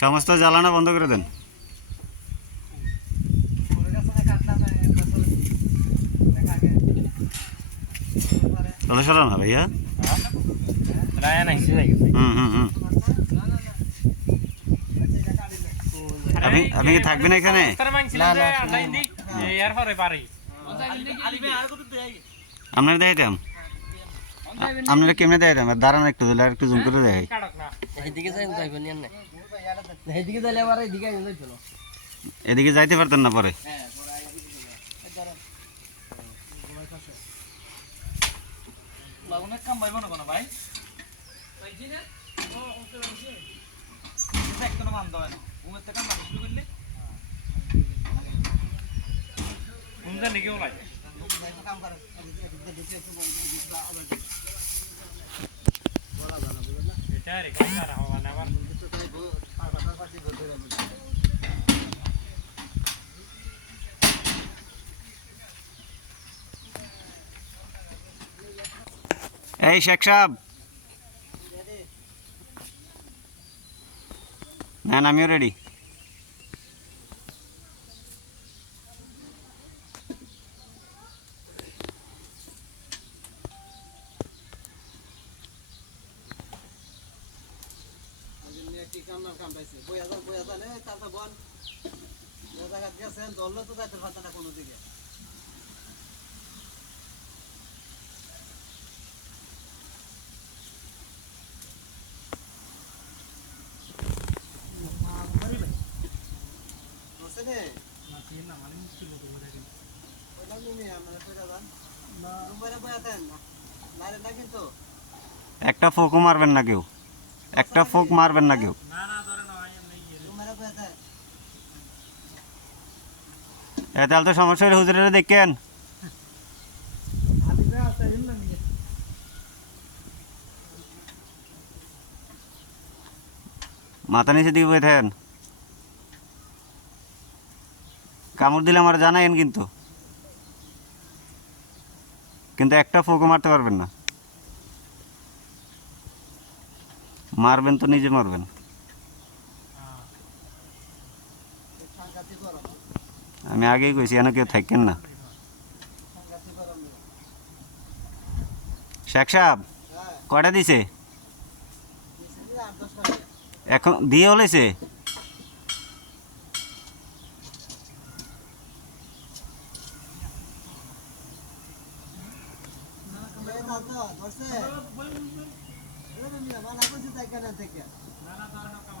সমস্ত জ্বালানো বন্ধ করে দেন। তাহলে সরো না ভাইয়া আপনি আপনি কি থাকবেন এখানে? আপনারা দেখাইতাম আপনারা কেমনে দেখাইতাম আর দাঁড়ান একটু দিলে একটু জুম করে না এদিকে যাইতো পারতেন না পরে কাম পাইব এই শেখ সাহেব। না না, আমিও রেডি কি কাম পাইছে। বইয়া যান বইয়া যান এই তালটা বল জায়গা গেছেন ধরলে তো যাইতে না কোনো দিকে। একটা ফোকও মারবেন না কেউ। একটা ফোক মারবেন না কেউ রুমবারে বইয়া দেন এ তাহলে তো সমস্যা হলে হুজুরেরা দেখেন। মাথা নিচে দিকে থাকেন। কামড় দিলে আমার জানাইন কিন্তু। কিন্তু একটা ফোকও মারতে পারবেন না। মারবেন তো নিজে মারবেন। আমি আগেই কইছি এনে কেউ থাকেন না শেখ সাহেব হ্যাঁ কয়টা দিছে এখন দিয়ে হলেছে এই না তো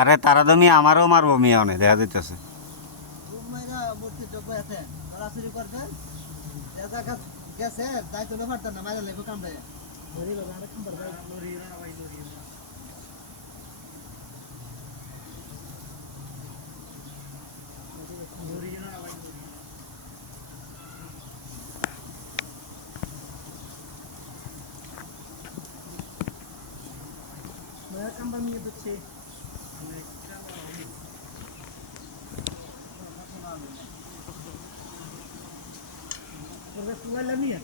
আরে তারা তো মিয়া আমারও মারবো মিয়া দেখা যাইতেছে। মাইরা মূর্তি Porque tú vas la mía.